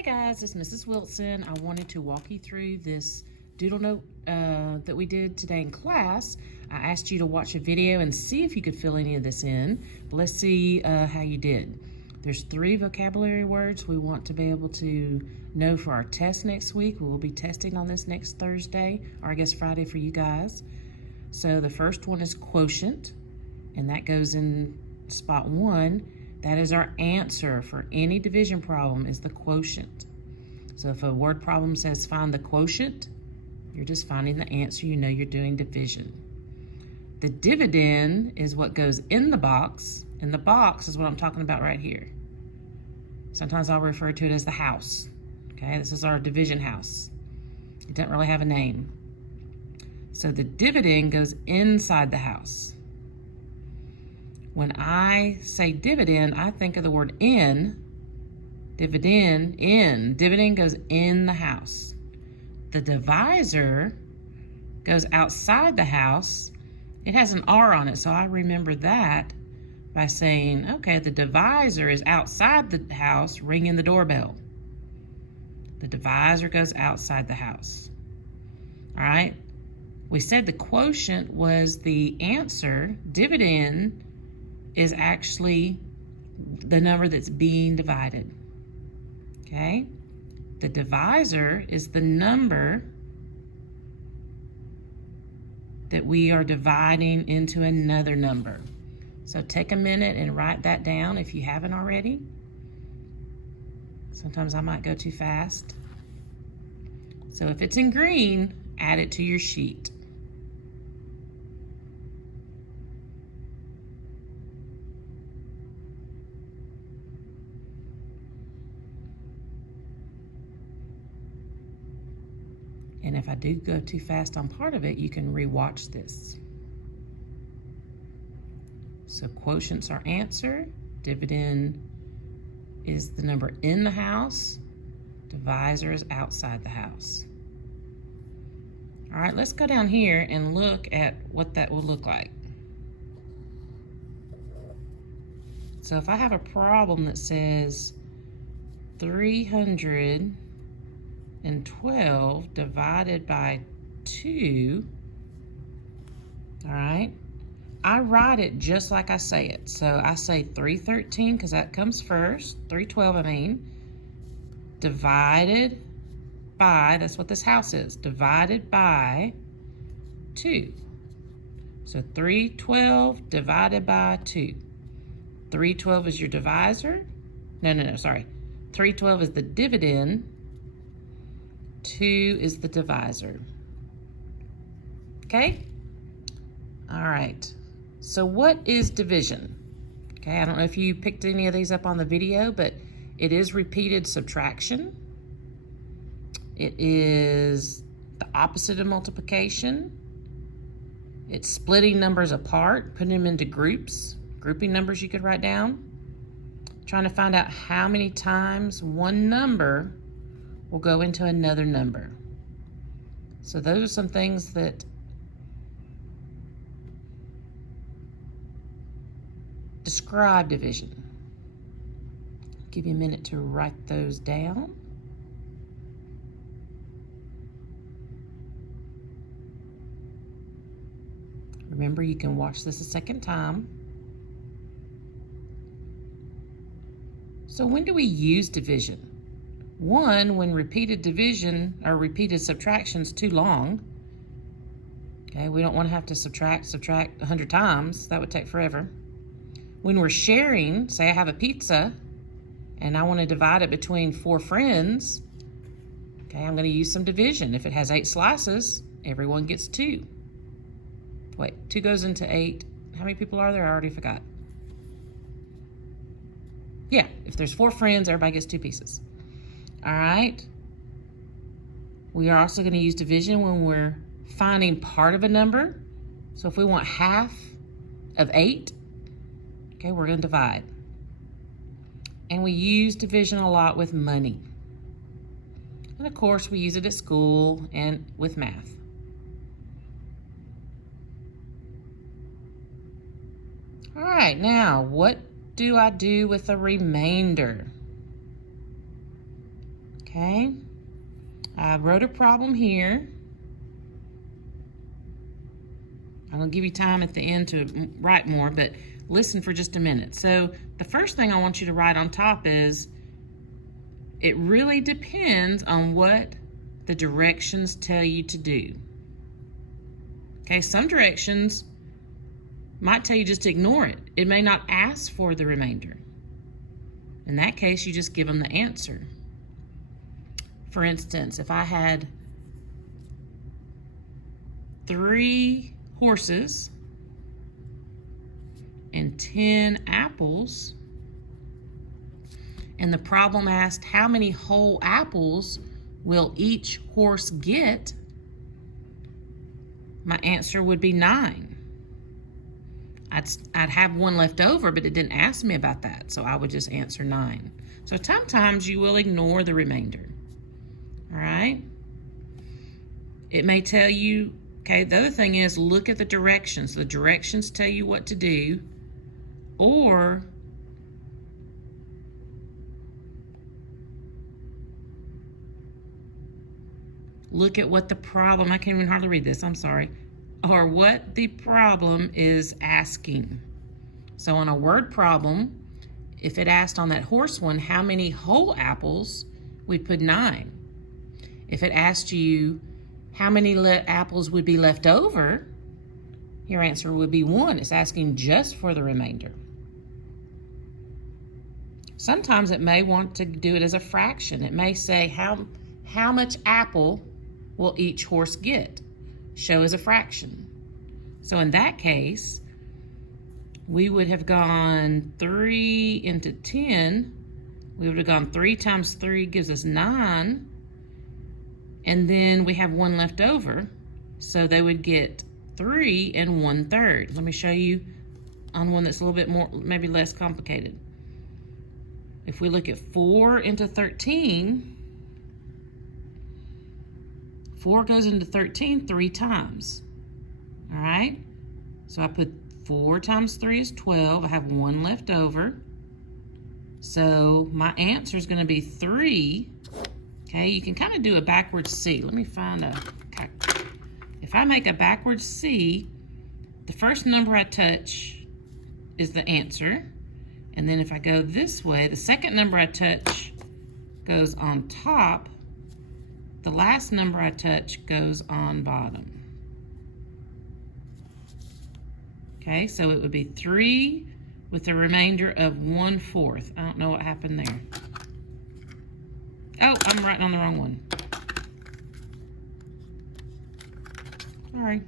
Hey guys, it's Mrs. Wilson. I wanted to walk you through this doodle note that we did today in class. I asked you to watch a video and see if you could fill any of this in. But let's see how you did. There's 3 vocabulary words we want to be able to know for our test next week. We'll be testing on this next Thursday, or I guess Friday for you guys. So the first one is quotient, and that goes in spot 1. That is our answer for any division problem, is the quotient. So if a word problem says find the quotient, you're just finding the answer. You know you're doing division. The dividend is what goes in the box, and the box is what I'm talking about right here. Sometimes I'll refer to it as the house. Okay, this is our division house. It doesn't really have a name. So the dividend goes inside the house. When I say dividend, I think of the word in. Dividend, in. Dividend goes in the house. The divisor goes outside the house. It has an R on it, so I remember that by saying, okay, the divisor is outside the house, ringing the doorbell. The divisor goes outside the house. All right? We said the quotient was the answer. Dividend is actually the number that's being divided. Okay? The divisor is the number that we are dividing into another number. So take a minute and write that down if you haven't already. Sometimes I might go too fast. So if it's in green, add it to your sheet. And if I do go too fast on part of it, you can rewatch this. So quotient's our answer. Dividend is the number in the house. Divisor is outside the house. All right, let's go down here and look at what that will look like. So if I have a problem that says 312 divided by 2, all right, I write it just like I say it. So I say 313 because that comes first, 312 I mean, divided by, that's what this house is, divided by 2. So 312 divided by 2. 312 is your divisor. No, sorry. 312 is the dividend. 2 is the divisor. Okay? All right. So what is division? Okay, I don't know if you picked any of these up on the video, but it is repeated subtraction. It is the opposite of multiplication. It's splitting numbers apart, putting them into groups, grouping numbers you could write down. Trying to find out how many times one number will go into another number. So those are some things that describe division. Give you a minute to write those down. Remember, you can watch this a second time. So when do we use division? 1, when repeated division or repeated subtraction is too long. Okay, we don't want to have to subtract 100 times. That would take forever. When we're sharing, say I have a pizza and I want to divide it between 4 friends, okay, I'm going to use some division. If it has 8 slices, everyone gets 2. Wait, 2 goes into 8. How many people are there? I already forgot. Yeah, if there's 4 friends, everybody gets 2 pieces. All right. We are also going to use division when we're finding part of a number. So if we want half of 8, okay, we're going to divide. And we use division a lot with money. And of course, we use it at school and with math. All right, now what do I do with a remainder? Okay, I wrote a problem here. I'm gonna give you time at the end to write more, but listen for just a minute. So the first thing I want you to write on top is, it really depends on what the directions tell you to do. Okay, some directions might tell you just to ignore it. It may not ask for the remainder. In that case, you just give them the answer. For instance, if I had 3 horses and 10 apples, and the problem asked how many whole apples will each horse get, my answer would be 9. I'd have one left over, but it didn't ask me about that, so I would just answer 9. So sometimes you will ignore the remainder. All right? It may tell you, okay, the other thing is look at the directions. The directions tell you what to do, or look at what the problem, I can't even hardly read this, I'm sorry, or what the problem is asking. So on a word problem, if it asked on that horse one, how many whole apples, we'd put 9. If it asked you how many apples would be left over, your answer would be 1. It's asking just for the remainder. Sometimes it may want to do it as a fraction. It may say how much apple will each horse get? Show as a fraction. So in that case, we would have gone 3 into 10. We would have gone 3 times 3 gives us 9. And then we have 1 left over. So they would get 3 and 1/3. Let me show you on one that's a little bit more, maybe less complicated. If we look at 4 into 13, 4 goes into 13 3 times. All right? So I put 4 times 3 is 12. I have 1 left over. So my answer is going to be 3. Okay, you can kind of do a backwards C. Let me find a, if I make a backwards C, the first number I touch is the answer. And then if I go this way, the second number I touch goes on top. The last number I touch goes on bottom. Okay, so it would be 3 with a remainder of 1/4. I don't know what happened there. Oh, I'm writing on the wrong one. Sorry.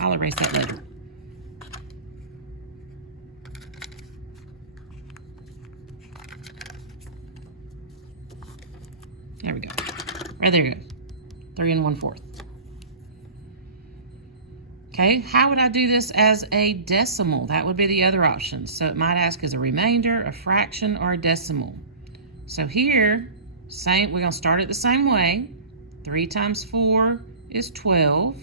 I'll erase that later. There we go. Right there it goes. 3 and 1/4. Okay, how would I do this as a decimal? That would be the other option. So it might ask as a remainder, a fraction, or a decimal. So here, we're gonna start it the same way. 3 times 4 is 12.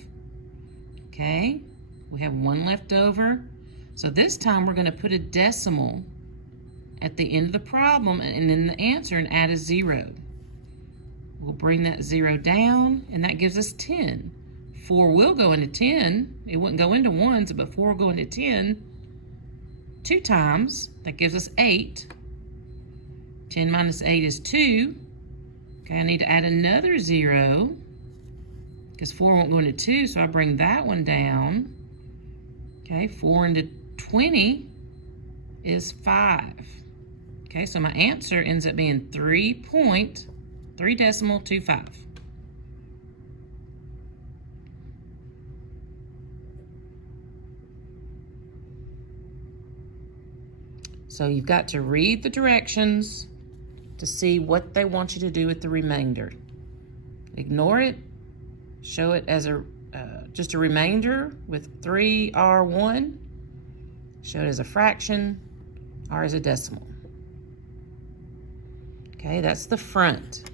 Okay, we have 1 left over. So this time we're gonna put a decimal at the end of the problem and in the answer and add a 0. We'll bring that 0 down, and that gives us 10. 4 will go into 10. It wouldn't go into 1s, but 4 will go into 10 2 times. That gives us 8. 10 minus 8 is 2. Okay, I need to add another 0 because 4 won't go into 2, so I bring that one down. Okay, 4 into 20 is 5. Okay, so my answer ends up being 3.325. So you've got to read the directions to see what they want you to do with the remainder. Ignore it, show it as a just a remainder with 3R1, show it as a fraction or as a decimal. Okay, that's the front.